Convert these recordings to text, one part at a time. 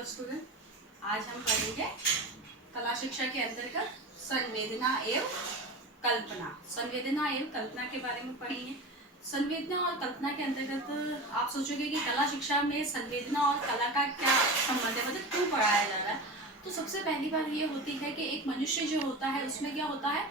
Hello student, आज हम पढ़ेंगे कला शिक्षा के अंतर्गत संवेदना एवं कल्पना। संवेदना एवं कल्पना के बारे में पढ़ेंगे। संवेदना और कल्पना के अंतर्गत आप सोचोगे कि कला शिक्षा में संवेदना और कला का क्या संबंध है, मतलब क्यों पढ़ाया जा रहा है। तो सबसे पहली बात ये होती है कि एक मनुष्य जो होता है उसमें क्या होता है,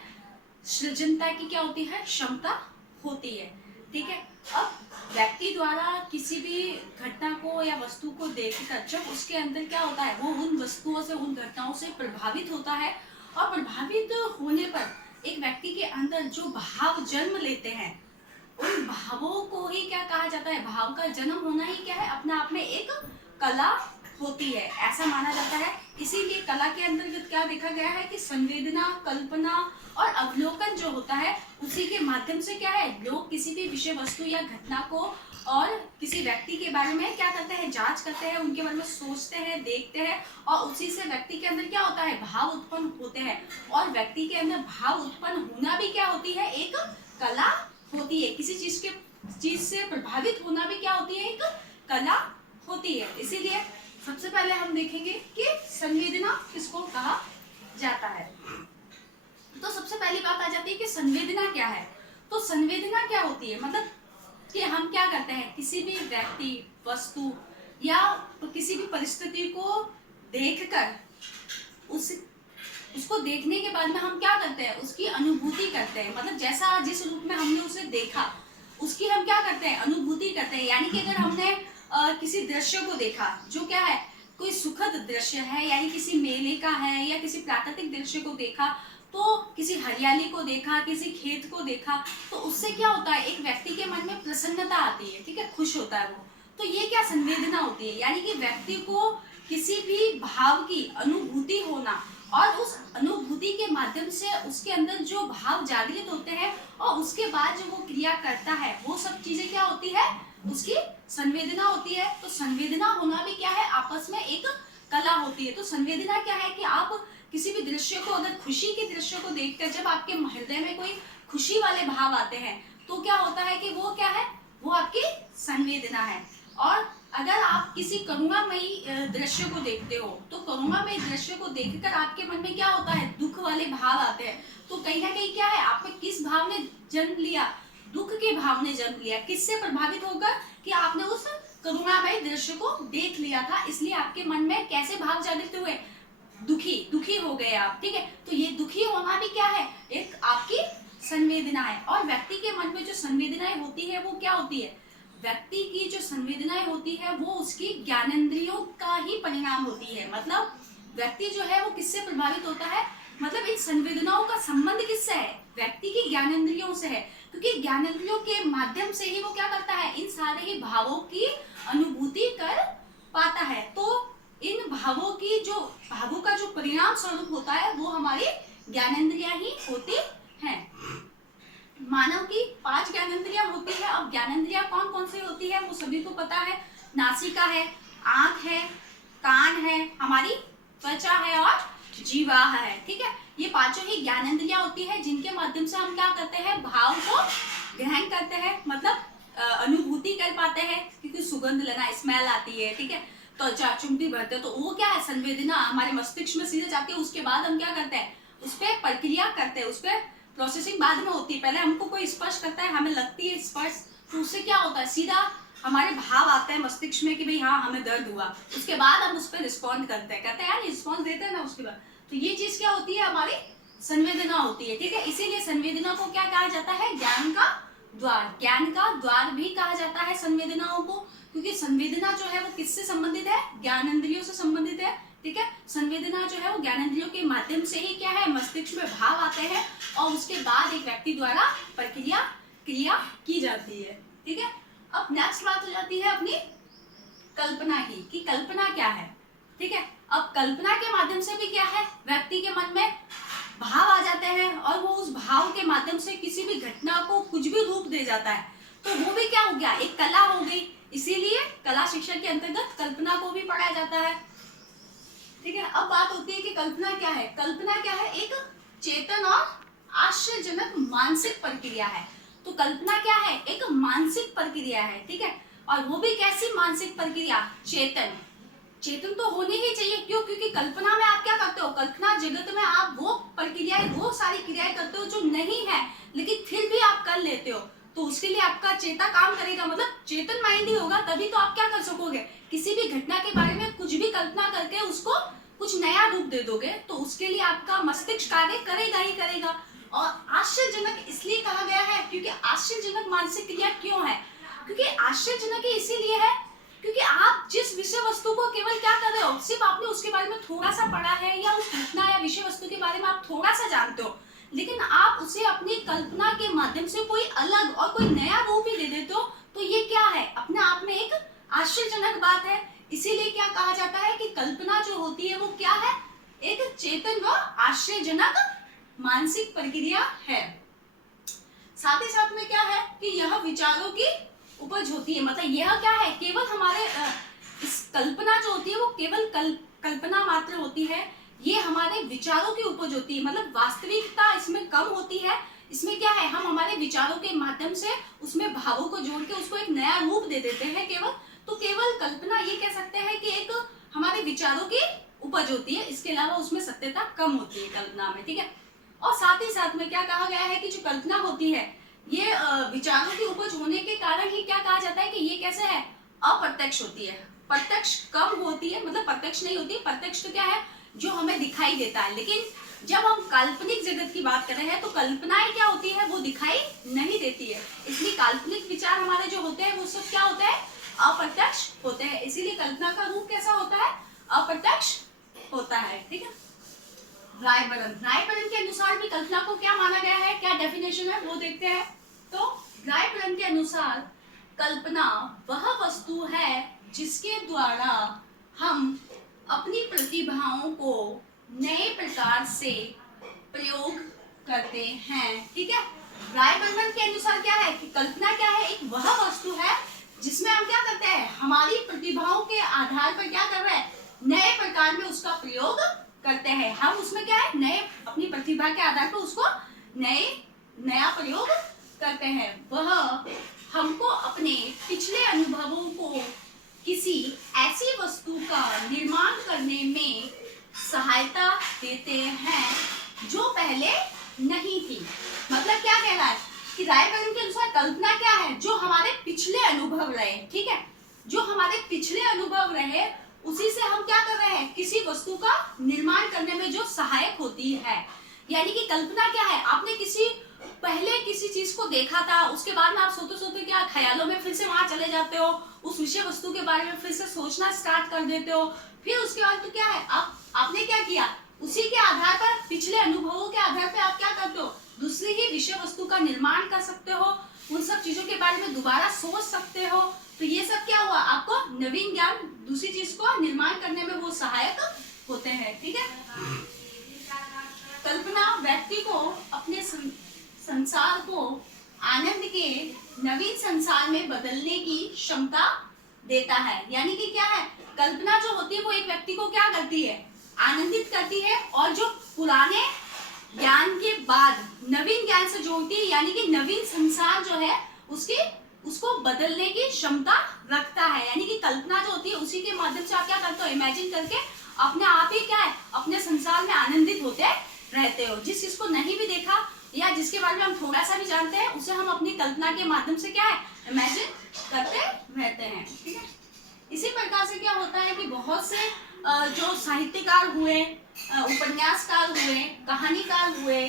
सृजनता की क्या होती है, क्षमता होती है। ठीक है। अब व्यक्ति द्वारा किसी भी घटना को या वस्तु को देखकर जब उसके अंदर क्या होता है, वो उन वस्तुओं से, उन घटनाओं से प्रभावित होता है, और प्रभावित होने पर एक व्यक्ति के अंदर जो भाव जन्म लेते हैं, उन भावों को ही क्या कहा जाता है, भाव का जन्म होना ही क्या है, अपने आप में एक कला होती है, ऐसा माना जाता है। इसीलिए कला के अंतर्गत क्या देखा गया है कि संवेदना, कल्पना और अवलोकन जो होता है, उसी के माध्यम से क्या है, लोग किसी भी विषय वस्तु या घटना को और किसी व्यक्ति के बारे में क्या करते हैं, जांच करते हैं, उनके बारे में सोचते हैं, देखते हैं, और उसी से व्यक्ति के अंदर क्या होता है, भाव उत्पन्न होते हैं। और व्यक्ति के अंदर भाव उत्पन्न होना भी क्या होती है, एक कला होती है। किसी चीज से प्रभावित होना भी क्या होती है, एक कला होती है। इसीलिए सबसे पहले हम देखेंगे कि संवेदना किसको कहा जाता है। तो सबसे पहली बात आ जाती है कि संवेदना क्या है। तो संवेदना क्या होती है, मतलब कि हम क्या करते हैं, किसी भी व्यक्ति, वस्तु या किसी भी परिस्थिति को देखकर उसको देखने के बाद में हम क्या करते हैं, उसकी अनुभूति करते हैं। मतलब जैसा जिस रूप में हमने उसे देखा, उसकी हम क्या करते हैं, अनुभूति करते हैं। यानी कि अगर हमने किसी दृश्य को देखा जो क्या है, कोई सुखद दृश्य है, यानी किसी मेले का है या किसी प्राकृतिक दृश्य को देखा, तो किसी हरियाली को देखा, किसी खेत को देखा, तो उससे क्या होता है, एक व्यक्ति के मन में प्रसन्नता आती है। ठीक है, खुश होता है वो। तो ये क्या संवेदना होती है, यानी कि व्यक्ति को किसी भी भाव की अनुभूति होना, और उस अनुभूति के माध्यम से उसके अंदर जो भाव जागृत होते हैं, और उसके बाद जो वो क्रिया करता है, वो सब चीजें क्या होती है, उसकी संवेदना होती है। तो संवेदना होना भी क्या है, आपस में एक कला होती है। तो संवेदना क्या है कि आप किसी भी दृश्य को, अगर खुशी के दृश्य को देखकर जब आपके हृदय में कोई खुशी वाले भाव आते हैं, तो क्या होता है कि वो क्या है, वो आपकी संवेदना है। और अगर आप किसी करुणामयी दृश्य को देखते हो, तो करुणामयी दृश्य को देखकर आपके मन में क्या होता है, दुख वाले भाव आते हैं। तो कहीं ना कहीं क्या है, आप में किस भाव ने जन्म लिया, दुख के भाव ने जन्म लिया। किससे प्रभावित होकर कि आपने उस करुणामय दृश्य को देख लिया था, इसलिए आपके मन में कैसे भाव जागृत हुए, दुखी हो गए आप। ठीक है, तो ये दुखी होना भी क्या है, एक आपकी संवेदना है। और व्यक्ति के मन में जो संवेदनाएं होती है वो क्या होती है, व्यक्ति की जो संवेदनाएं होती है वो उसकी ज्ञानेंद्रियों का ही परिणाम होती है। मतलब व्यक्ति जो है वो किससे प्रभावित होता है, मतलब इन संवेदनाओं का संबंध किससे है, व्यक्ति की ज्ञानेंद्रियों से है। क्योंकि ज्ञानेंद्रियों के माध्यम से ही वो क्या करता है, इन सारे ही भावों की अनुभूति कर पाता है। तो इन भावों की जो भावों का जो परिणाम स्वरूप होता है वो हमारी ज्ञानेंद्रियां ही होती हैं। मानव की 5 ज्ञानेंद्रियां होती है। अब ज्ञानेंद्रियां कौन कौन सी होती है वो सभी को पता है। नासिका है, आंख है, कान है, हमारी त्वचा है और जीवा है। ठीक है, ये पांचों ही ज्ञानेंद्रियां होती है, जिनके माध्यम से हम क्या करते हैं, भाव को ग्रहण करते हैं, मतलब अनुभूति कर पाते हैं। क्योंकि सुगंध लेना, स्मेल आती है, ठीक है, त्वचा चुंबी भरते हैं, तो वो क्या है, संवेदना हमारे मस्तिष्क में सीधे जाती है। उसके बाद हम क्या करते हैं, उस पर प्रक्रिया करते हैं, उस पर प्रोसेसिंग बाद में होती है। पहले हमको कोई स्पर्श करता है, हमें लगती है स्पर्श, तो उससे क्या होता है, सीधा हमारे भाव आते हैं मस्तिष्क में कि भाई हाँ हमें दर्द हुआ। उसके बाद हम उस पर रिस्पॉन्ड करते हैं, कहते हैं यार रिस्पॉन्स देते हैं ना उसके बाद। तो ये चीज क्या होती है, हमारी संवेदना होती है। ठीक है, इसीलिए संवेदना को क्या कहा जाता है, ज्ञान का द्वार। ज्ञान का द्वार भी कहा जाता है संवेदनाओं को, क्योंकि संवेदना जो है वो किससे संबंधित है, ज्ञानेंद्रियों से संबंधित है। ठीक है, संवेदना जो है वो ज्ञानेंद्रियों के माध्यम से ही क्या है, मस्तिष्क में भाव आते हैं, और उसके बाद एक व्यक्ति द्वारा क्रिया की जाती है। ठीक है, अब नेक्स्ट बात हो जाती है अपनी कल्पना की, कि कल्पना क्या है। ठीक है, अब कल्पना के माध्यम से भी क्या है, व्यक्ति के मन में भाव आ जाते हैं, और वो उस भाव के माध्यम से किसी भी घटना को कुछ भी रूप दे जाता है। तो वो भी क्या हो गया, एक कला हो गई। इसीलिए कला शिक्षा के अंतर्गत कल्पना को भी पढ़ाया जाता है। ठीक है, अब बात होती है कि कल्पना क्या है। कल्पना क्या है, एक चेतन और आश्चर्यजनक मानसिक प्रक्रिया है। तो कल्पना क्या है, एक मानसिक प्रक्रिया है। ठीक है, और वो भी कैसी मानसिक प्रक्रिया, चेतन। चेतन तो होने ही चाहिए। क्यों? क्योंकि कल्पना में आप क्या करते हो, कल्पना जगत में आप वो प्रक्रियाएं, वो सारी क्रियाएं करते हो जो नहीं है लेकिन फिर भी आप कर लेते हो, तो उसके लिए आपका चेता काम करेगा, मतलब चेतन माइंड ही होगा, तभी तो आप क्या कर सकोगे, किसी भी घटना के बारे में कुछ भी कल्पना करके उसको कुछ नया रूप दे दोगे, तो उसके लिए आपका मस्तिष्क कार्य करेगा ही करेगा। और आश्चर्यजनक इसलिए कहा गया है क्योंकि आश्चर्यजनक मानसिक क्रिया क्यों है, क्योंकि आश्चर्यजनक इसीलिए है क्योंकि आप जिस विषय वस्तु को केवल क्या कर रहे हो, सिर्फ आपने उसके बारे में थोड़ा सा पढ़ा है या उस घटना या विषय वस्तु के बारे में आप थोड़ा सा जानते हो, लेकिन आप उसे अपनी कल्पना के माध्यम से कोई अलग और कोई नया रूप ही दे देते हो, तो ये क्या है, अपने आप में एक आश्चर्यजनक बात है। इसीलिए क्या कहा जाता है कि कल्पना जो होती है वो क्या है, एक चेतन व आश्चर्यजनक मानसिक प्रक्रिया है। साथ ही साथ में क्या है कि यह विचारों की उपज होती है, मतलब यह क्या है, केवल हमारे इस कल्पना जो होती है वो केवल कल्पना मात्र होती है, ये हमारे विचारों की उपज होती है, मतलब वास्तविकता इसमें कम होती है। इसमें क्या है, हम हमारे विचारों के माध्यम से उसमें भावों को जोड़ के उसको एक नया रूप दे देते हैं केवल, तो केवल कल्पना ये कह सकते हैं कि एक हमारे विचारों की उपज होती है, इसके अलावा उसमें सत्यता कम होती है कल्पना में, ठीक है। और साथ ही साथ में क्या कहा गया है कि जो कल्पना होती है ये विचारों की उपज होने के कारण ही क्या कहा जाता है कि ये कैसे है, अप्रत्यक्ष होती है। प्रत्यक्ष कम होती है, मतलब प्रत्यक्ष नहीं होती, प्रत्यक्ष तो क्या है जो हमें दिखाई देता है, लेकिन जब हम काल्पनिक जगत की बात कर रहे हैं तो कल्पनाएं क्या होती है, वो दिखाई नहीं देती है, इसलिए काल्पनिक विचार हमारे जो होते हैं वो सब क्या होता है, अप्रत्यक्ष होते हैं, इसीलिए कल्पना का रूप कैसा होता है, अप्रत्यक्ष होता है, ठीक है। रायबर्न के अनुसार भी कल्पना को क्या माना गया है, क्या डेफिनेशन है वो देखते हैं। तो रायबर्न के अनुसार कल्पना वह वस्तु है जिसके द्वारा हम अपनी प्रतिभाओं को नए प्रकार से प्रयोग करते हैं, ठीक है। रायबर्न के अनुसार क्या है कि कल्पना क्या है, एक वह वस्तु है जिसमें हम क्या करते हैं, हमारी प्रतिभाओं के आधार पर क्या कर रहे हैं, नए प्रकार में उसका प्रयोग करते हैं। हम उसमें क्या है, नए अपनी प्रतिभा के आधार पर उसको नया प्रयोग करते हैं। वह हमको अपने पिछले अनुभवों को किसी ऐसी वस्तु का निर्माण करने में सहायता देते हैं जो पहले नहीं थी। मतलब क्या कह रहा है कि रायबर्न के अनुसार कल्पना क्या है, जो हमारे पिछले अनुभव रहे, ठीक है, जो हमारे पिछले अनुभव रहे उसी से हम क्या कर रहे हैं, किसी वस्तु का निर्माण करने में जो सहायक होती है। यानी कि कल्पना क्या है, आपने पहले किसी चीज को देखा था, उसके बाद में आप सोते सोते क्या ख्यालों में फिर से वहां चले जाते हो, उस विषय वस्तु के बारे में फिर से सोचना स्टार्ट कर देते हो, फिर उसके बाद तो क्या है, आपने क्या किया, उसी के आधार पर, पिछले अनुभवों के आधार पर आप क्या करते हो, दूसरी ही विषय वस्तु का निर्माण कर सकते हो, उन सब चीजों के बारे में दोबारा सोच सकते हो। तो ये सब क्या हुआ, आपको नवीन ज्ञान, दूसरी चीज को निर्माण करने में वो सहायक होते हैं, ठीक है। कल्पना व्यक्ति को अपने संसार को आनंद के नवीन संसार में बदलने की क्षमता देता है। यानी कि क्या है, कल्पना जो होती है वो एक व्यक्ति को क्या करती है, आनंदित करती है, और जो पुराने ज्ञान के बाद नवीन ज्ञान से जोड़ती है, यानी कि नवीन संसार जो है उसको बदलने की क्षमता रखता है। यानी कि कल्पना जो होती है उसी के माध्यम से आप क्या करते हो, इमेजिन करके अपने आप ही क्या है, अपने संसार में आनंदित होते रहते हो। जिस चीज को नहीं भी देखा या जिसके बारे में हम थोड़ा सा भी जानते हैं उसे हम अपनी कल्पना के माध्यम से क्या है, इमेजिन करते रहते हैं, ठीक है। इसी प्रकार से क्या होता है कि बहुत से जो साहित्यकार हुए, उपन्यासकार हुए, कहानीकार हुए,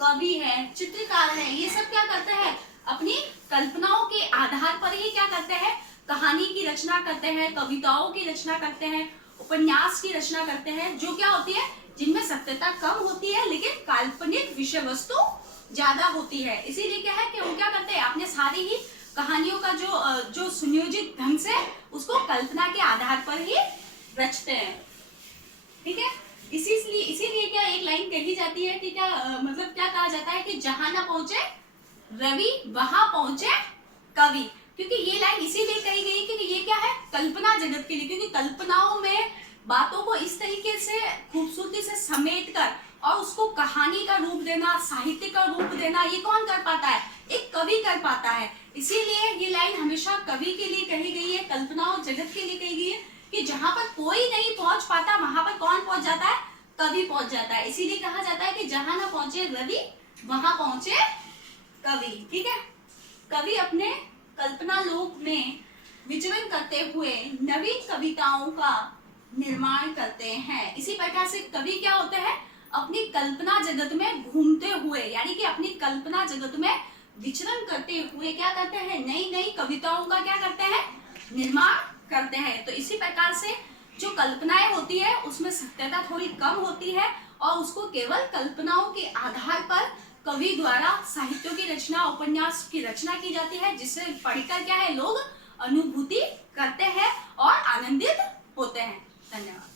कवि है, चित्रकार है, ये सब क्या करते हैं, अपनी कल्पनाओं के आधार पर ही क्या करते हैं, कहानी की रचना करते हैं, कविताओं की रचना करते हैं, उपन्यास की रचना करते हैं, जो क्या होती है, जिनमें सत्यता कम होती है लेकिन काल्पनिक विषय वस्तु ज्यादा होती है। इसीलिए क्या है कि वो क्या करते हैं, अपने सारी ही कहानियों का जो सुनियोजित ढंग से उसको कल्पना के आधार पर ही रचते हैं, ठीक है। इसीलिए क्या एक लाइन कही जाती है कि क्या मतलब क्या कहा जाता है कि जहां ना पहुंचे रवि वहां पहुंचे कवि, क्योंकि ये लाइन इसीलिए कही गई क्योंकि ये क्या है, कल्पना जगत के लिए, क्योंकि कल्पनाओं में बातों को इस तरीके से खूबसूरती से समेट कर और उसको कहानी का रूप देना, साहित्य का रूप देना, ये कौन कर पाता है, एक कवि कर पाता है। इसीलिए ये लाइन हमेशा कवि के लिए कही गई है, कल्पनाओं जगत के लिए कही गई है कि जहां पर कोई नहीं पाता वहां पर कौन पहुंच जाता है, कवि पहुंच जाता है। इसीलिए कहा जाता है कि जहां ना पहुंचे रवि वहां पहुंचे कवि। ठीक है, कवि अपने कल्पना लोक में विचरण करते हुए नवीन कविताओं का निर्माण करते हैं। इसी प्रकार से कवि क्या होते हैं, अपनी कल्पना जगत में घूमते हुए, यानी कि अपनी कल्पना जगत में विचरण करते हुए क्या करते हैं, नई नई कविताओं का क्या करते हैं, निर्माण करते हैं। तो इसी प्रकार से जो कल्पनाएं होती है उसमें सत्यता थोड़ी कम होती है और उसको केवल कल्पनाओं के आधार पर कवि द्वारा साहित्यों की रचना, उपन्यास की रचना की जाती है, जिससे पढ़कर क्या है, लोग अनुभूति करते हैं और आनंदित होते हैं। धन्यवाद।